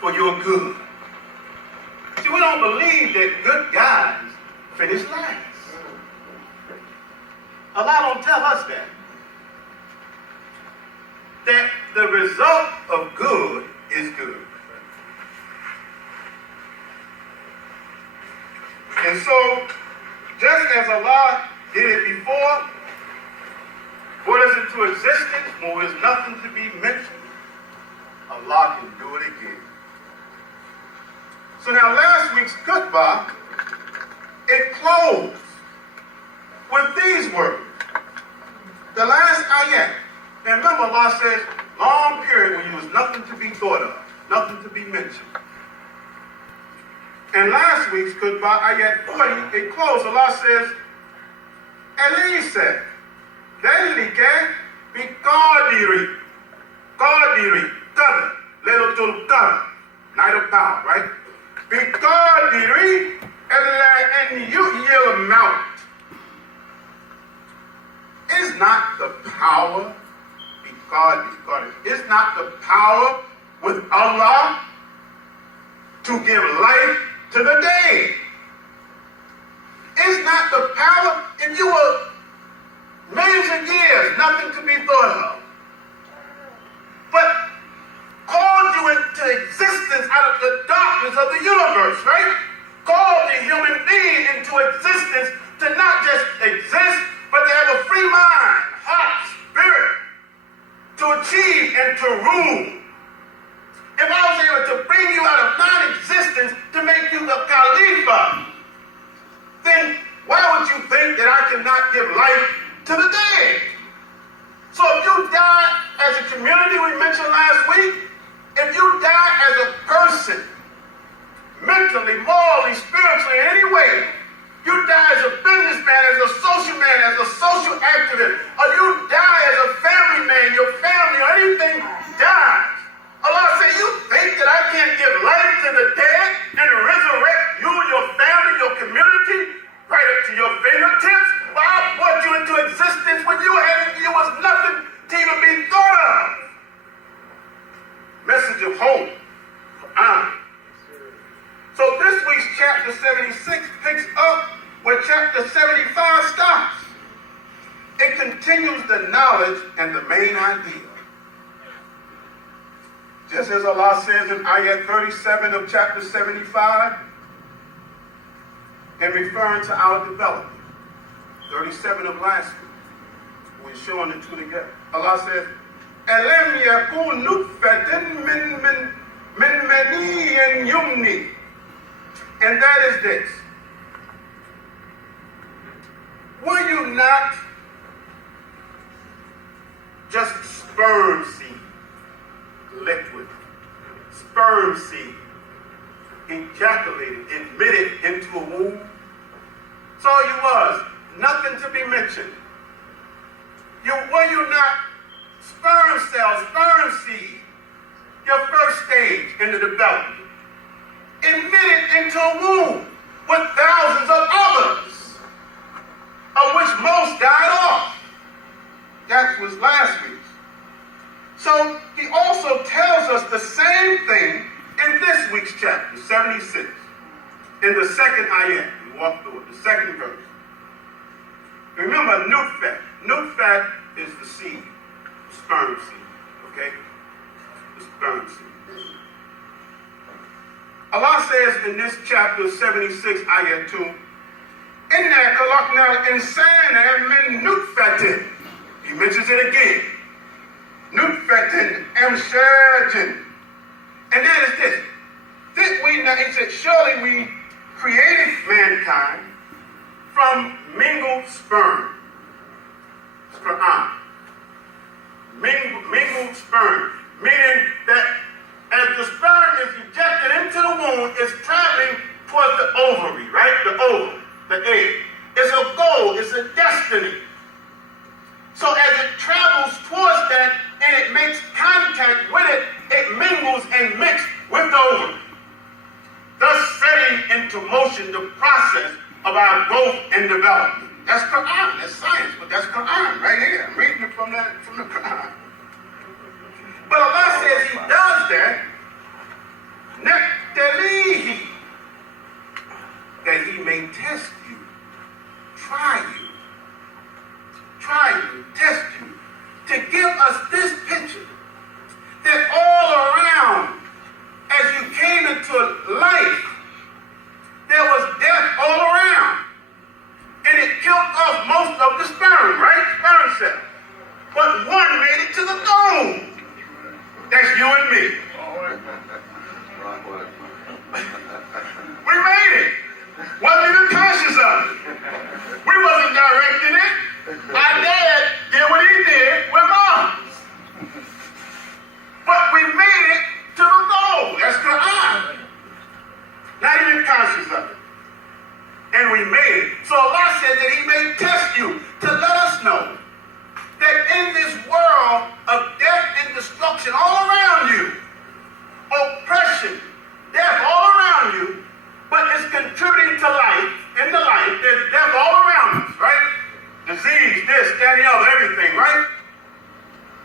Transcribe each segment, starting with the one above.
for your good. See, we don't believe that good guys finish last. Allah don't tell us that. That the result of good is good. And so, just as Allah did it before, brought us into existence when there's nothing to be mentioned, Allah can do it again. So now last week's khutbah, it closed with these words. The last ayat. And remember, Allah says, long period when there was nothing to be thought of, nothing to be mentioned. And last week's khutbah, ayat 40, it closed. Allah says, Elisa, Delike, Biqadiri, Qadiri, Qadr, little to Qadr, night of power, right? Biqadiri, and you yell mount. Is not the power, is not the power with Allah to give life to the dead. It's not the power if you were millions of years, nothing to be thought of. But called you into existence out of the darkness of the universe, right? Called the human being into existence to not just exist, but to have a free mind, heart, spirit, to achieve and to rule. If I was able to bring you out of non-existence to make you the Khalifa, then why would you think that I cannot give life to the dead? So if you die as a community, we mentioned last week, if you die as a person, mentally, morally, spiritually, in any way, you die as a businessman, as a social man, as a social activist, or you die as a family man, your family or anything dies. Allah said, you think that I can't give life to the dead and resurrect you, your family, your community, right up to your fingertips? Well, I brought you into existence when you was nothing to even be thought of. Message of hope. So this week's chapter 76 picks up where chapter 75 stops. It continues the knowledge and the main idea. Just as Allah says in ayat 37 of chapter 75, in referring to our development, 37 of last week, we're showing the two together. Allah says, أَلَمْ يَكُونْ نُطْفَةً مِّن مَنِيٍّ يُمْنِي. And that is this. Were you not just sperm seed, liquid, sperm seed, ejaculated, admitted into a womb? That's all you was, nothing to be mentioned. Were you not sperm cells, sperm seed, your first stage in the development? Admitted into a womb with thousands of others, of which most died off. That was last week. So he also tells us the same thing in this week's chapter, 76, in the second ayat. We walk through it, the second verse. Remember, nutfat. Nutfat is the seed, the sperm seed, okay? The sperm seed. Allah says in this chapter 76, ayat 2, إِنَّا خَلَقْنَا الْإِنسَانَ مِن نُطْفَةٍ. He mentions it again. نُطْفَةٍ أَمْشَاجٍ. And that is this. He said, surely we created mankind from mingled sperm. Quran. Mingled sperm. Meaning that as the sperm is ejected into the womb, it's traveling towards the ovary, right? The ovum, the egg. It's a goal, it's a destiny. So as it travels towards that and it makes contact with it, it mingles and mixes with the ovum, thus setting into motion the process of our growth and development. That's Quran, that's science, but that's Quran right here. I'm reading it from the Quran. But Allah says he does that Delihi, that he may test you, try you, test you, to give us this picture that all around, as you came into life, there was death all around. And it killed off most of the sperm, right? Sperm cells. But one made it to the goal. That's you and me. We made it. Wasn't even conscious of it. We wasn't directing it. Our dad did what he did with mom. But we made it to the goal. That's Quran. Not even conscious of it. And we made it. So Allah said that he may test you to let us know that in this world of death and destruction all around you, oppression, death all around you, but it's contributing to life. In the life, there's death all around us, right? Disease, this, that, and the other, everything, right?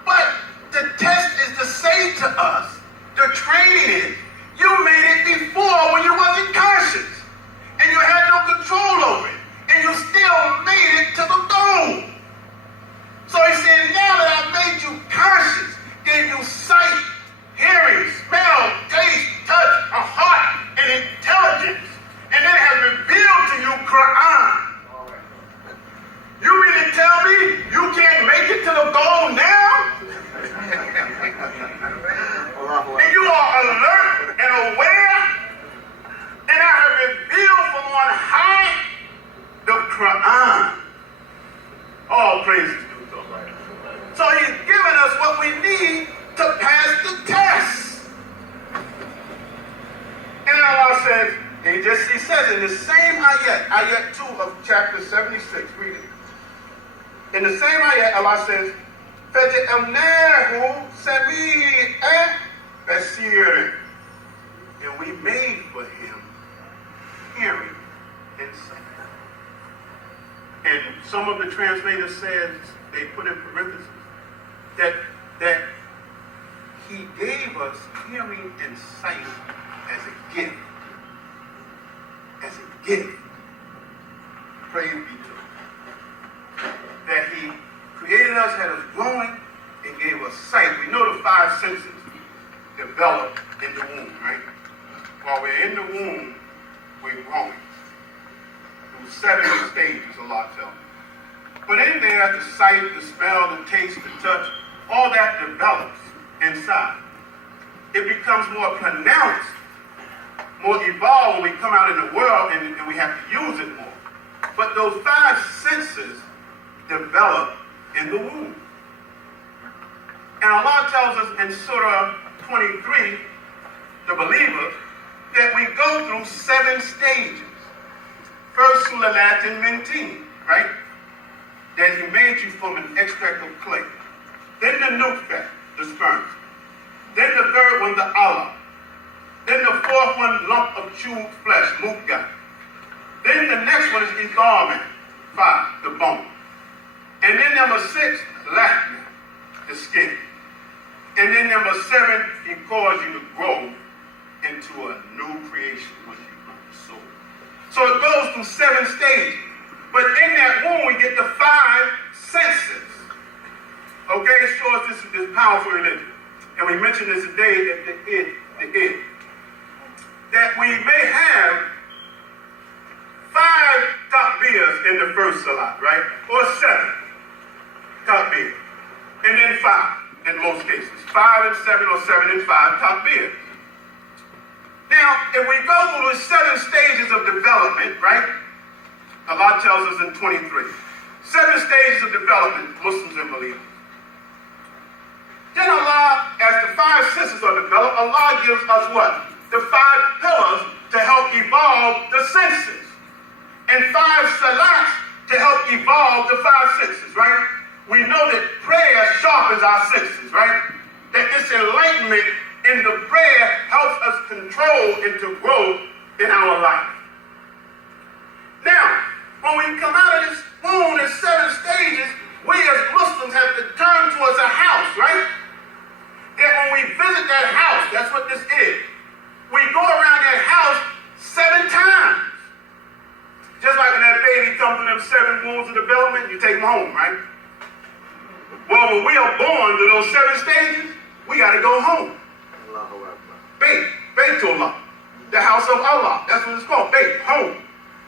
But the test is to say to us, the training is, you made it before when you wasn't conscious, and you had no control over it, and you still made it to the goal. So he said, now that I've made you conscious, gave you sight, hearing, smell, taste, touch, a heart, and intelligence, and then has revealed to you Quran. You mean to tell me you can't make it to the goal now? And you are alert and aware, and I have revealed from on high the Quran. All praises to God. So he's given us what we need to pass the test. And Allah says, he says in the same ayat 2 of chapter 76, read it. In the same ayat, Allah says, فَجَعَلْنَاهُ سَمِيعًا بَصِيرًا, and we made for him hearing and sight. And some of the translators said, they put in parentheses, that he gave us hearing and sight as a gift. As a gift. Praise be to him. That he created us, had us growing, and gave us sight. We know the 5 senses develop in the womb, right? While we're in the womb, we're growing. Through 7 stages, Allah tells me. But in there, the sight, the smell, the taste, the touch, all that develops inside. It becomes more pronounced, more evolved when we come out in the world and we have to use it more. But those 5 senses develop in the womb. And Allah tells us in Surah 23, the believers, that we go through 7 stages. First, Sulalatin Mintin, right? That he made you from an extract of clay. Then the nutfah, the sperm. Then the third one, the Allah. Then the fourth one, lump of chewed flesh, mukga. Then the next one is Al-Amin, 5, the bone. And then number 6, lahma, the skin. And then number 7, he caused you to grow into a new creation once you grow the soul. So it goes through 7 stages. But in that womb, we get the 5 senses. Okay, it shows this powerful religion. And we mentioned this today at the end. That we may have 5 takbirs in the first salat, right? Or 7 takbirs. And then 5 in most cases. 5 and 7 or 7 and 5 takbirs. Now, if we go through the 7 stages of development, right? Allah tells us in 23. 7 stages of development, Muslims and believers. Then Allah, as the 5 senses are developed, Allah gives us what? The 5 pillars to help evolve the senses. And 5 salats to help evolve the 5 senses, right? We know that prayer sharpens our senses, right? That this enlightenment in the prayer helps us control and to grow in our life. Now, when we come out of this womb in 7 stages, we as Muslims have to turn towards a house, right? And when we visit that house, that's what this is. We go around come through them 7 wounds of development, you take them home, right? Well, when we are born to those 7 stages, we got to go home. Baytullah, the house of Allah. That's what it's called, Bayt, home.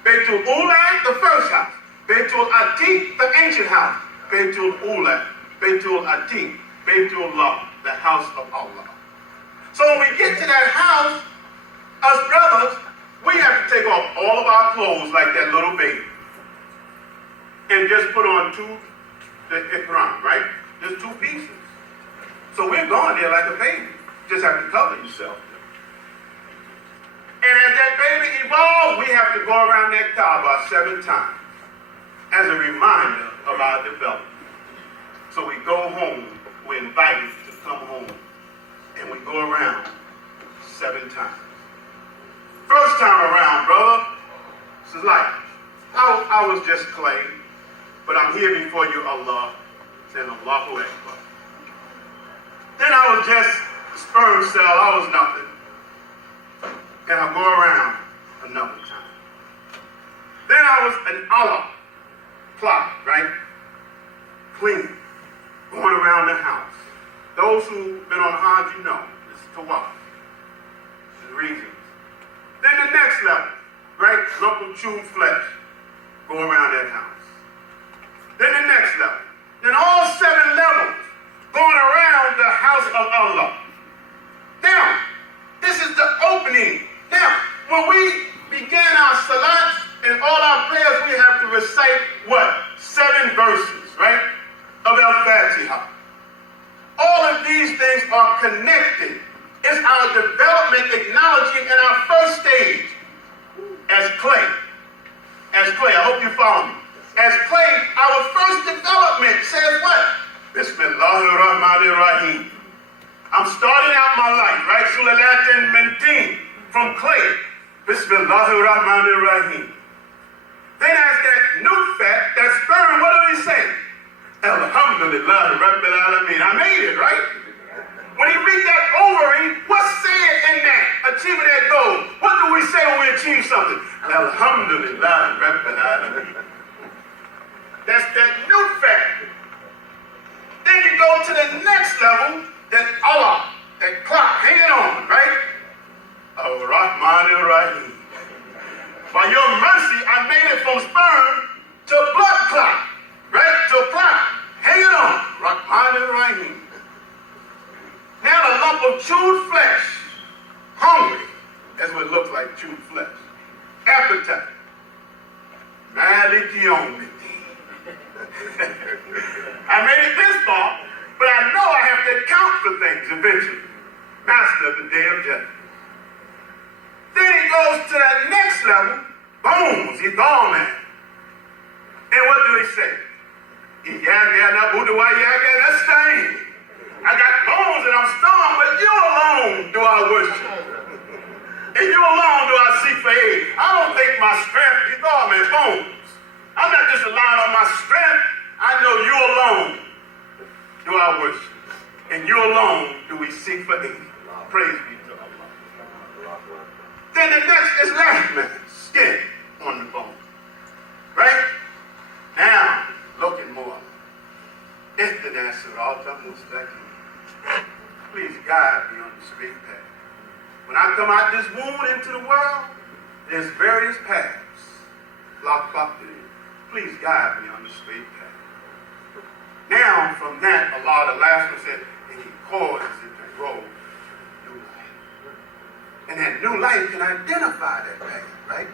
Baytul Ula, the first house. Baytul Atiq, the ancient house. Baytul Ula, Baytul Atiq, Baytullah, the house of Allah. So when we get to that house, us brothers, we have to take off all of our clothes like that little baby and just put on the ihram, right? Just 2 pieces. So we're going there like a baby. Just have to cover yourself. And as that baby evolves, we have to go around that Kaaba 7 times as a reminder of our development. So we go home, we're invited to come home, and we go around 7 times. First time around, brother, this is life. I was just clay, but I'm here before you, Allah, saying Allahu Akbar. Then I was just a sperm cell, I was nothing. And I go around another time. Then I was an Allah clock, right? Clean, going around the house. Those who've been on Hajj, you know, this is Tawaf. This is reasons. Then the next level, right? Lump of chewed flesh. Go around that house. Then the next level. Then all 7 levels going around the house of Allah. Now, this is the opening. Now, when we began our salats and all our prayers, we have to recite what? 7 verses, right? Of Al-Fatiha. All of these things are connected. It's our development acknowledging in our first stage as clay. As clay, I hope you follow me. As clay, our first development says what? Bismillahirrahmanirrahim. I'm starting out my life, right? Sulalatin mintin, from clay. Bismillahirrahmanirrahim. Then as that nutfat, that sperm, what do we say? Alhamdulillah, Rabbil Alameen. I made it, right? When he read that ovary, what's said in that? Achieving that goal. What do we say when we achieve something? Alhamdulillah, Rabbil Alameen. That's that nutfat. Then you go to the next level, that Allah, that clock, hanging on, right? Ar-Rahman Ar-Rahim. By your mercy, I made it from sperm to blood clot, right? To clot, hanging on, Rahman Ar-Rahim. Now a lump of chewed flesh, hungry, that's what it looks like, chewed flesh. Appetite. Malik Yawmiddin. I made it this far, but I know I have to account for things eventually. Master of the day of judgment. Then it goes to that next level, bones, he's all man. And what do he say? I got bones and I'm strong, but you alone do I worship. And you alone do I seek for aid. I don't think my strength, he's all man, bones. I'm not just relying on my strength. I know you alone do I worship. And you alone do we seek for aid. Praise be to Allah. Then the next is lahman, skin on the bone. Right? Now, looking more. Ihtana sirata mustaqim. Please guide me on the straight path. When I come out this womb into the world, there's various paths. Please guide me on the straight path. Now, from that, Allah, the last one said, and he causes it to grow new life. And that new life can identify that path, right?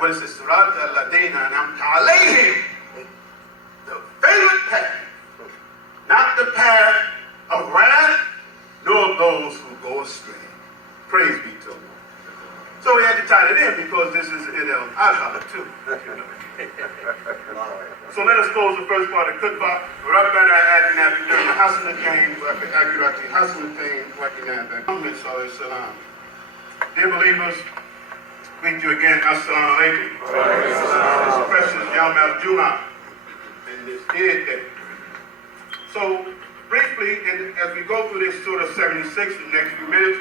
What is it? Surat al-Ladina and alayhim. The favorite path. Not the path of wrath, nor of those who go astray. Praise be to Allah. So we had to tie it in because this is in Al-Adha too. So let us close the first part of Khutbah. Rabbana atina fid dunya hasanatan wa fil akhirati hasanatan wa qina adhaban nar. Dear believers, greet you again. Assalamu alaikum. This precious Yawm al-Jum'ah and this Eid day. So briefly, as we go through this Surah 76 in the next few minutes,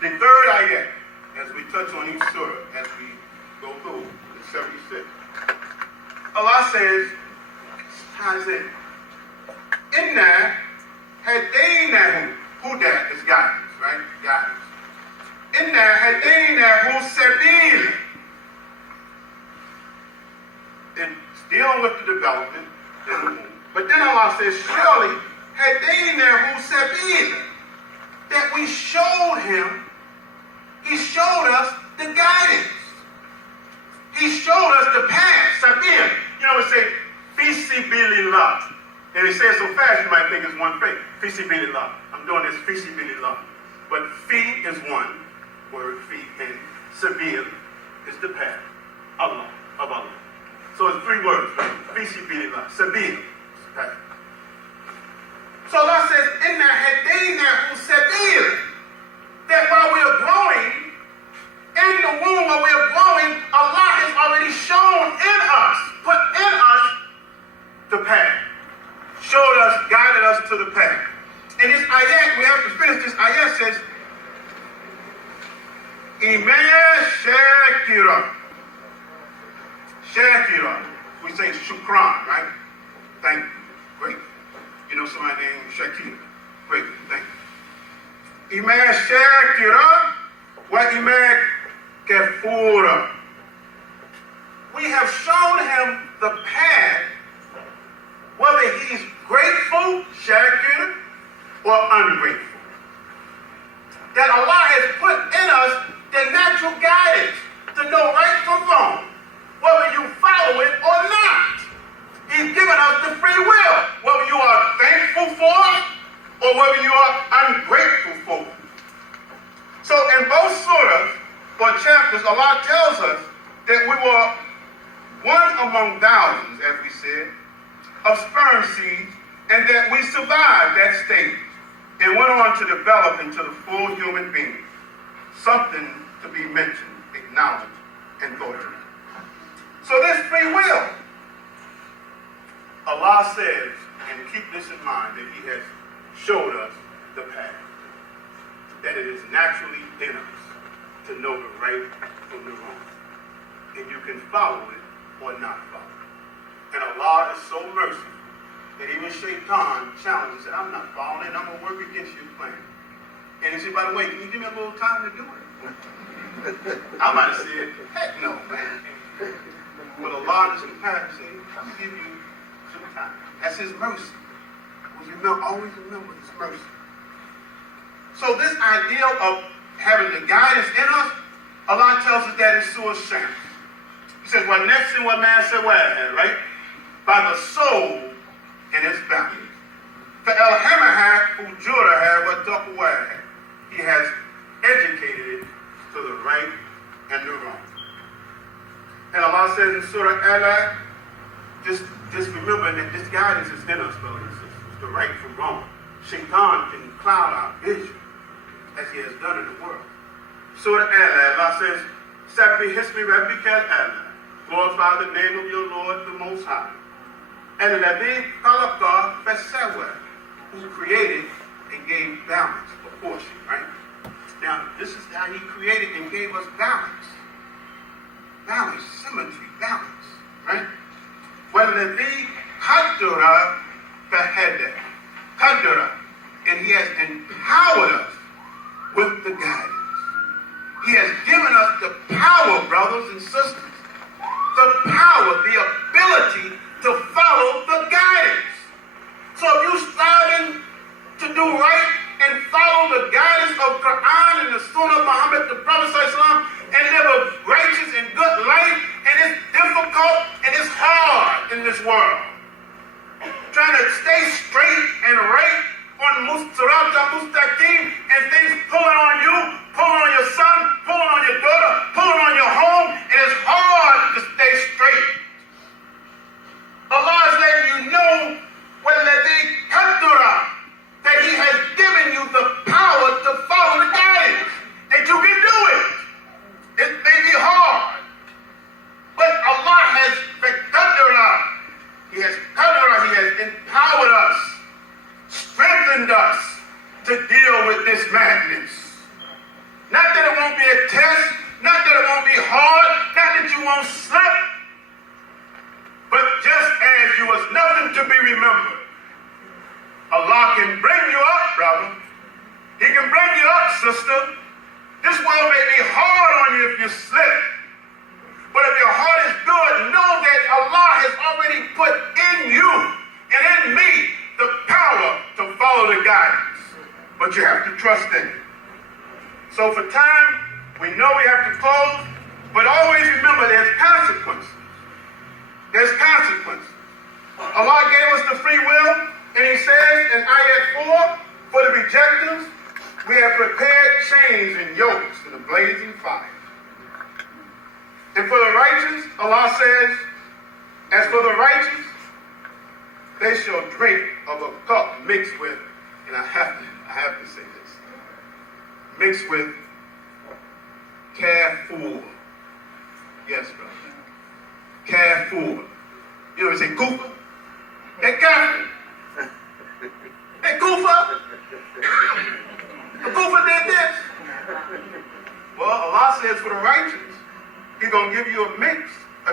the third ayat, as we touch on each surah, as we go through the 76. Allah says, how is it? Inna hadaynahu. Huda is guidance, right? Guidance. Inna hadaynahu sabil. It's dealing with the development. But then Allah says, surely hadaynahu sabil. That we showed him, he showed us the guidance. He showed us the path, sabil. You know, we say, fi sibilillah. And it says so fast, you might think it's one phrase. Fi sibilillah. I'm doing this, fi sibilillah. But fi is one word, fi, and sabil is the path. Allah, of Allah. So it's three words, fi sibilillah. Sabil, path. So Allah says, inna hadaynahu sabil. That while we are growing, in the womb while we are growing, Allah has already shown in us, put in us the path. Showed us, guided us to the path. And this ayat, we have to finish this ayat, says, Iman Shakira. Shakira. We say shukran, right? Thank you. Great. You know somebody named Shakira. Great. Thank you. Iman Shakira wa Iman Kafura. We have shown him the path, whether he's grateful, shakir, or ungrateful. That Allah has put in us the natural guidance to know right from wrong, whether you follow it or not. He's given us the free will, whether you are thankful for it or whether you are ungrateful for it. So in both surahs or chapters, Allah tells us that we were one among thousands, as we said, of sperm seeds, and that we survived that stage and went on to develop into the full human being. Something to be mentioned, acknowledged, and thought of. So this free will, Allah says, and keep this in mind, that he has showed us the path, that it is naturally in us to know the right from the wrong, and you can follow it or not follow it. And Allah is so merciful that even Shaitan challenged and said, I'm not following it, I'm going to work against your plan. And he said, by the way, can you give me a little time to do it? I might have said, heck no, man. But Allah is compassionate, said, I'm going to give you some time. That's his mercy. Always remember his mercy. So this idea of having the guidance in us, Allah tells us that in Surah Shams. He says, what next in what man said, right? By the soul and its balance. For El-Amin fujuraha wa taqwaha. He has educated it to the right and the wrong. And Allah says in Surah Allah, just remember that this guidance is in us, brothers and sisters, the right from wrong. Shaitan can cloud our vision as he has done in the world. Surah Allah says, Sabbi hismi rabbika al-ala. Glorify the name of your Lord, the Most High. El-Amin khalaqa fasawa, who created and gave balance, proportion, right? Now, this is how he created and gave us balance. Balance, symmetry, balance, right? وَالَّذِي قَدَّرَ فَهَدَى. Qadara. And he has empowered us with the guidance. He has given us the power, brothers and sisters. The power, the ability to follow the guidance. So if you're striving to do right and follow the guidance of Quran and the Sunnah of Muhammad, the Prophet ﷺ, and live a righteous and good life, and it's difficult and it's hard in this world. Trying to stay straight and right on Mustarata Mustaqim, and things pulling on you, pulling on your son, pulling on your daughter, pulling on your home, and it's hard to stay straight. Allah is letting you know that He has given you the power to follow the sister. This world may be hard on you if you slip. But if your heart is good, know that Allah has already put in you and in me the power to follow the guidance. But you have to trust in it. So for time, we know we have to close, but always remember there's consequences. There's consequences. Allah gave us the free will, and he says in ayat 4, for the rejectors, we have prepared chains and yokes in the blazing fire. And for the righteous, Allah says, as for the righteous, they shall drink of a cup mixed with, and I have to say this, mixed with kafur. Yes, brother. Kafur. You know what they say, goofa? That kafir. That goofa. The goofa did this. Well, Allah says for the righteous, he's going to give you a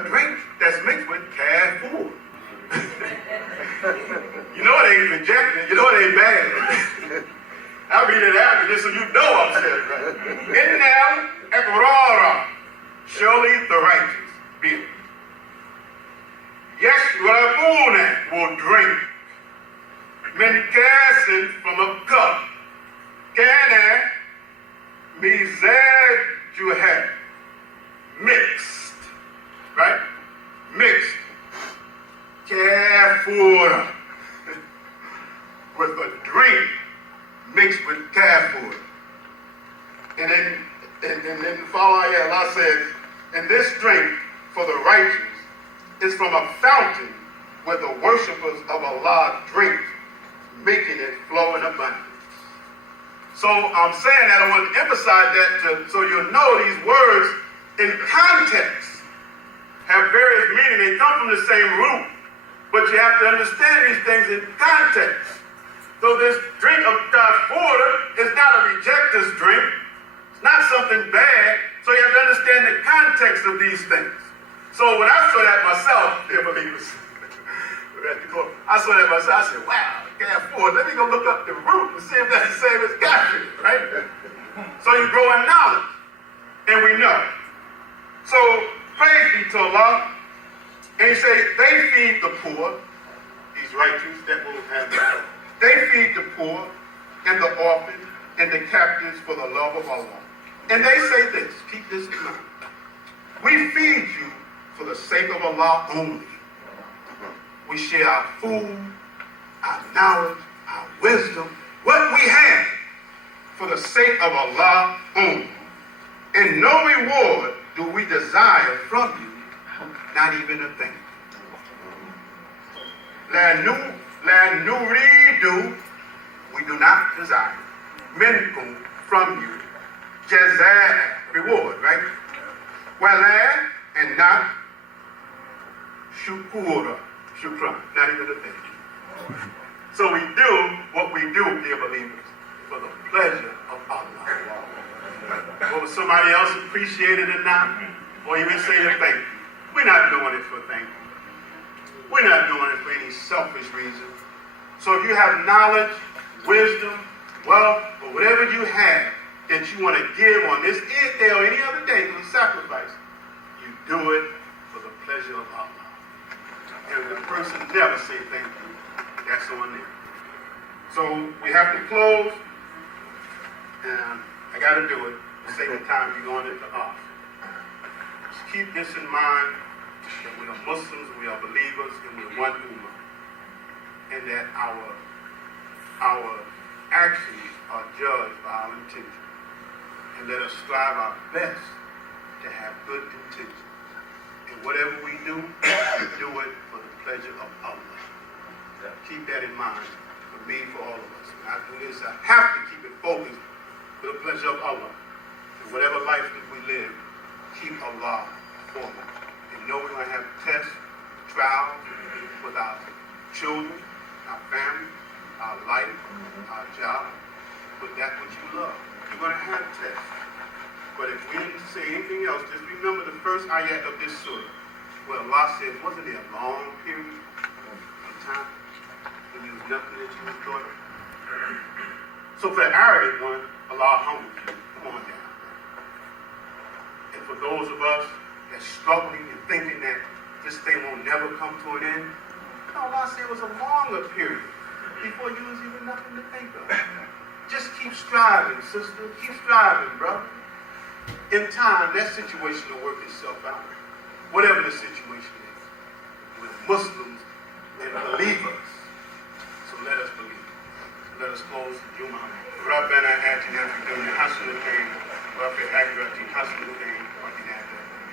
drink that's mixed with kafur. You know it ain't rejected. You know it ain't bad. I'll read it after just so you know I'm saying right. Inna al-abrara, surely the righteous be. Yashrabuna will drink min kasin from a cup. Kana mizajuha, mixed, right? Mixed. Kafur, with a drink mixed with kafur. And then the following ayah, Allah says, and this drink for the righteous is from a fountain where the worshipers of Allah drink, making it flow in abundance. So I'm saying that I want to emphasize that so you'll know these words in context have various meanings. They come from the same root, but you have to understand these things in context. So this drink of kafur is not a rejecter's drink. It's not something bad. So you have to understand the context of these things. So when I saw that myself, dear believers, I saw that myself, I said, wow, kafur, let me go look up the root and see if that's the same as kafir, right? So you grow in knowledge, and we know. So praise be to Allah. And he says, they feed the poor, these righteous that will have that. They feed the poor and the orphans and the captives for the love of Allah. And they say this, keep this in mind. We feed you for the sake of Allah only. We share our food, our knowledge, our wisdom, what we have for the sake of Allah only. And no reward do we desire from you, not even a thing. La nuridu, we do not desire. Minkum, from you. Jazaa, reward, right? Wala, and not shukura, shukran, not even a thing. So we do what we do, dear believers, for the pleasure of Allah. Whether somebody else appreciate it or not, or even say a thank you. We're not doing it for thank you. We're not doing it for any selfish reason. So if you have knowledge, wisdom, wealth, or whatever you have that you want to give on this day or any other day as a sacrifice, you do it for the pleasure of Allah. And if the person never say thank you, that's on them. So we have to close, and I got to do it to save the time we're going into off. Just keep this in mind, that we are Muslims, we are believers, and we're one ummah. And that our actions are judged by our intentions. And let us strive our best to have good intentions. And whatever we do it for the pleasure of Allah. Keep that in mind for me, for all of us. When I do this, I have to keep it focused for the pleasure of Allah. And whatever life that we live, keep Allah forward. And know we're going to have tests, trials with our children, our family, our life, our job, but that's what you love. You're going to have tests. But if we didn't say anything else, just remember the first ayat of this surah, where Allah said, wasn't there a long period of time when there was nothing that you was doing? So for the arrogant one, Allah humbles you. Come on down. And for those of us that's struggling and thinking that this thing will never come to an end, Allah said it was a longer period before you was even nothing to think of. Just keep striving, sister. Keep striving, brother. In time, that situation will work itself out. Whatever the situation is. With Muslims and believers